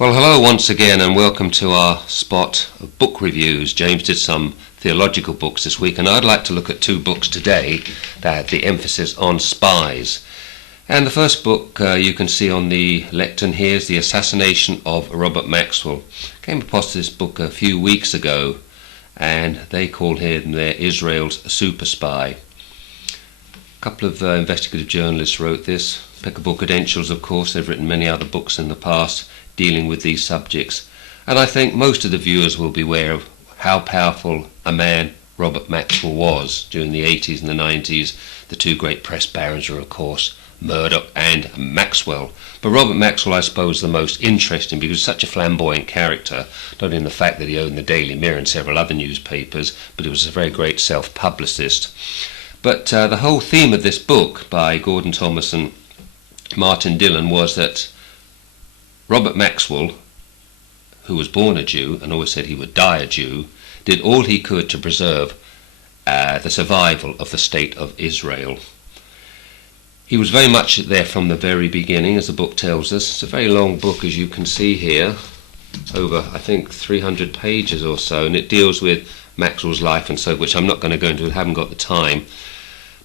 Well, hello once again and welcome to our spot of book reviews. James did some theological books this week and I'd like to look at two books today that have the emphasis on spies. And the first book you can see on the lectern here is The Assassination of Robert Maxwell. Came across this book a few weeks ago and they call him their Israel's super spy. A couple of investigative journalists wrote this. Impeccable credentials, of course. They've written many other books in the past dealing with these subjects, and I think most of the viewers will be aware of how powerful a man Robert Maxwell was during the 80s and the 90s. The two great press barons were, of course, Murdoch and Maxwell, but Robert Maxwell, I suppose, the most interesting because he's such a flamboyant character, not only in the fact that he owned the Daily Mirror and several other newspapers, but he was a very great self-publicist. But the whole theme of this book by Gordon Thomas and Martin Dillon was that Robert Maxwell, who was born a Jew and always said he would die a Jew, did all he could to preserve the survival of the state of Israel. He was very much there from the very beginning, as the book tells us. It's a very long book, as you can see here, over I think 300 pages or so, and it deals with Maxwell's life and so, which I'm not going to go into, I haven't got the time.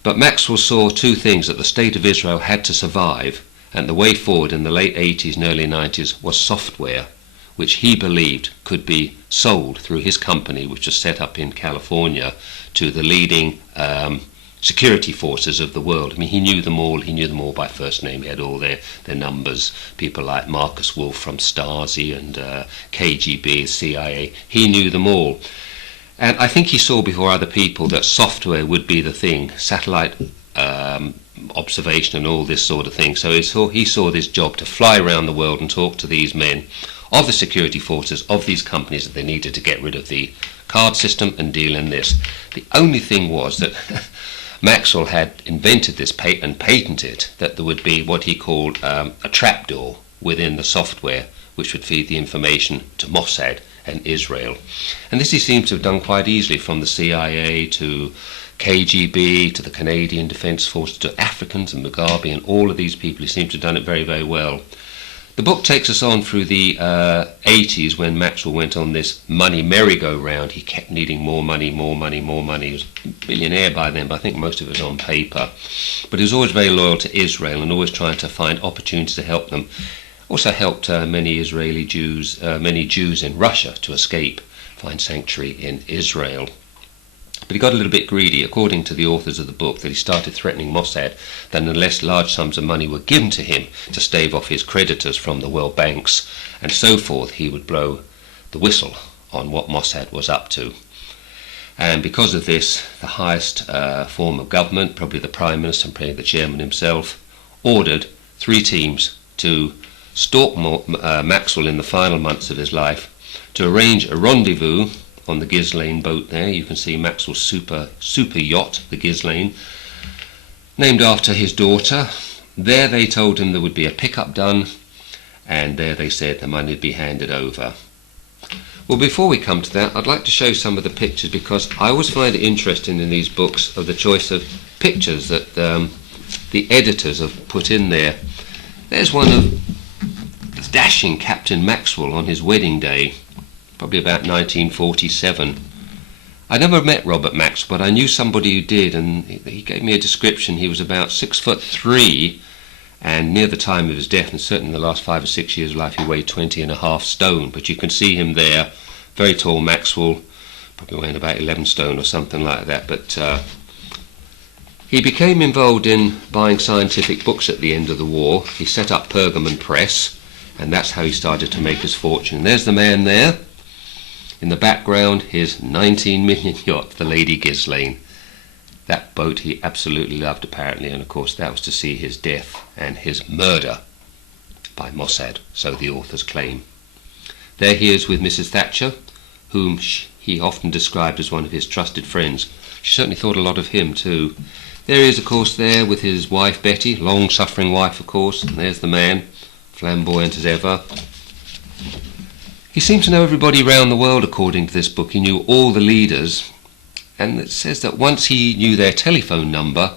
But Maxwell saw two things: that the state of Israel had to survive, and the way forward in the late 80s and early 90s was software, which he believed could be sold through his company, which was set up in California, to the leading security forces of the world. I mean, he knew them all by first name. He had all their numbers. People like Marcus Wolf from Stasi and KGB, CIA. He knew them all. And I think he saw before other people that software would be the thing, satellite observation and all this sort of thing. So he saw this job to fly around the world and talk to these men of the security forces of these companies that they needed to get rid of the card system and deal in this. The only thing was that Maxwell had invented this and patented that there would be what he called a trapdoor within the software which would feed the information to Mossad and Israel. And this he seems to have done quite easily, from the CIA to KGB to the Canadian Defence Force to Africans and Mugabe and all of these people. He seems to have done it very, very well. The book takes us on through the 80s when Maxwell went on this money merry-go-round. He kept needing more money, more money, more money. He was a billionaire by then, but I think most of it was on paper. But he was always very loyal to Israel and always trying to find opportunities to help them. Also helped many Jews in Russia to escape, find sanctuary in Israel. But he got a little bit greedy, according to the authors of the book, that he started threatening Mossad that unless large sums of money were given to him to stave off his creditors from the world banks and so forth, he would blow the whistle on what Mossad was up to. And because of this, the highest form of government, probably the Prime Minister and probably the Chairman himself, ordered 3 teams to stalk Maxwell in the final months of his life, to arrange a rendezvous on the Ghislaine boat there. You can see Maxwell's super yacht, the Ghislaine, named after his daughter. There they told him there would be a pickup done, and there they said the money would be handed over. Well, before we come to that, I'd like to show some of the pictures, because I always find it interesting in these books of the choice of pictures that the editors have put in there. There's one of dashing Captain Maxwell on his wedding day, probably about 1947. I never met Robert Maxwell, but I knew somebody who did, and he gave me a description. He was about 6'3", and near the time of his death, and certainly in the last 5 or 6 years of life, he weighed 20.5 stone. But you can see him there, very tall Maxwell, probably weighing about 11 stone or something like that. But he became involved in buying scientific books at the end of the war. He set up Pergamon Press, and that's how he started to make his fortune. There's the man there. In the background, his 19 million yacht, the Lady Ghislaine. That boat he absolutely loved, apparently, and of course that was to see his death and his murder by Mossad, so the authors claim. There he is with Mrs. Thatcher, whom he often described as one of his trusted friends. She certainly thought a lot of him too. There he is, of course, there with his wife Betty, long-suffering wife, of course, and there's the man, flamboyant as ever. He seemed to know everybody around the world, according to this book. He knew all the leaders, and it says that once he knew their telephone number,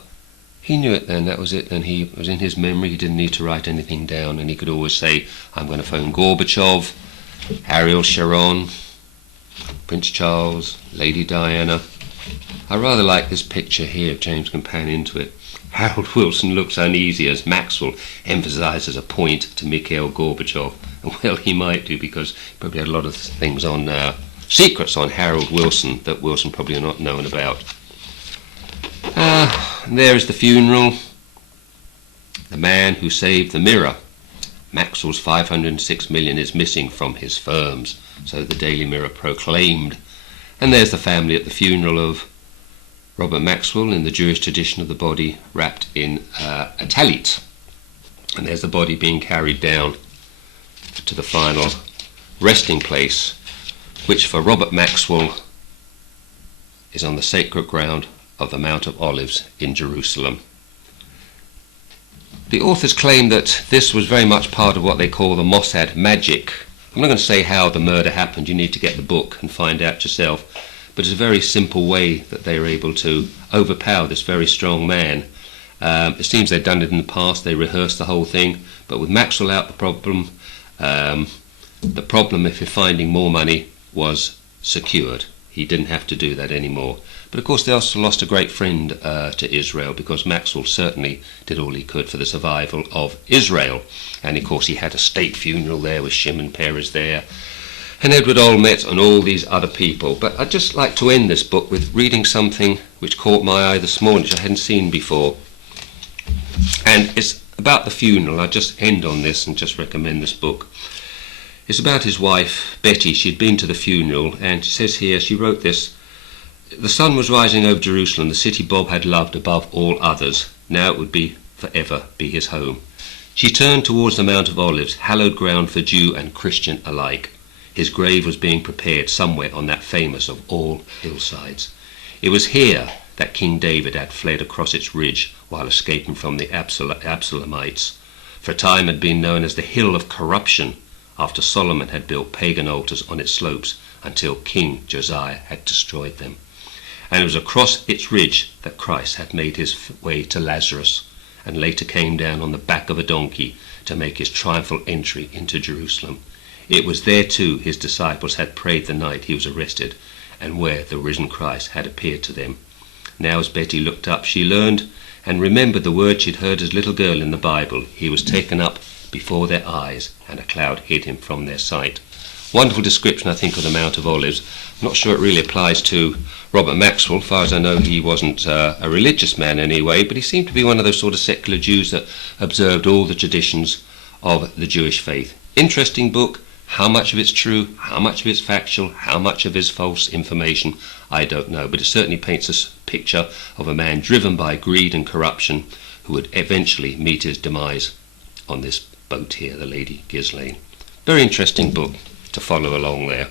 He knew it then, that was it, and he was in his memory, he didn't need to write anything down, and he could always say, I'm going to phone Gorbachev, Ariel Sharon, Prince Charles, Lady Diana. I rather like this picture here of James' companion to it. Harold Wilson looks uneasy as Maxwell emphasises a point to Mikhail Gorbachev. Well, he might do, because he probably had a lot of things on, secrets on Harold Wilson that Wilson probably are not known about. There is the funeral. The man who saved the mirror. Maxwell's 506 million is missing from his firms, so the Daily Mirror proclaimed. And there's the family at the funeral of Robert Maxwell, in the Jewish tradition of the body wrapped in a talit. And there's the body being carried down to the final resting place, which for Robert Maxwell is on the sacred ground of the Mount of Olives in Jerusalem. The authors claim that this was very much part of what they call the Mossad magic. I'm not going to say how the murder happened, you need to get the book and find out yourself, but it's a very simple way that they were able to overpower this very strong man. It seems they'd done it in the past, they rehearsed the whole thing, but with Maxwell out, the problem if you're finding more money was secured. He didn't have to do that anymore. But of course they also lost a great friend to Israel, because Maxwell certainly did all he could for the survival of Israel. And of course he had a state funeral there with Shimon Peres there, and Edward Olmert and all these other people. But I'd just like to end this book with reading something which caught my eye this morning, which I hadn't seen before. And it's about the funeral. I'll just end on this and just recommend this book. It's about his wife, Betty. She'd been to the funeral, and she says here, she wrote this: the sun was rising over Jerusalem, the city Bob had loved above all others. Now it would be forever be his home. She turned towards the Mount of Olives, hallowed ground for Jew and Christian alike. His grave was being prepared somewhere on that famous of all hillsides. It was here that King David had fled across its ridge while escaping from the Absalomites. For a time had been known as the Hill of Corruption, after Solomon had built pagan altars on its slopes until King Josiah had destroyed them. And it was across its ridge that Christ had made his way to Lazarus, and later came down on the back of a donkey to make his triumphal entry into Jerusalem. It was there too his disciples had prayed the night he was arrested, and where the risen Christ had appeared to them. Now as Betty looked up, she learned and remembered the word she'd heard as a little girl in the Bible: he was taken up before their eyes, and a cloud hid him from their sight. Wonderful description, I think, of the Mount of Olives. I'm not sure it really applies to Robert Maxwell. As far as I know, he wasn't a religious man anyway, but he seemed to be one of those sort of secular Jews that observed all the traditions of the Jewish faith. Interesting book. How much of it's true, how much of it's factual, how much of it's false information, I don't know. But it certainly paints a picture of a man driven by greed and corruption who would eventually meet his demise on this boat here, the Lady Ghislaine. Very interesting book to follow along there.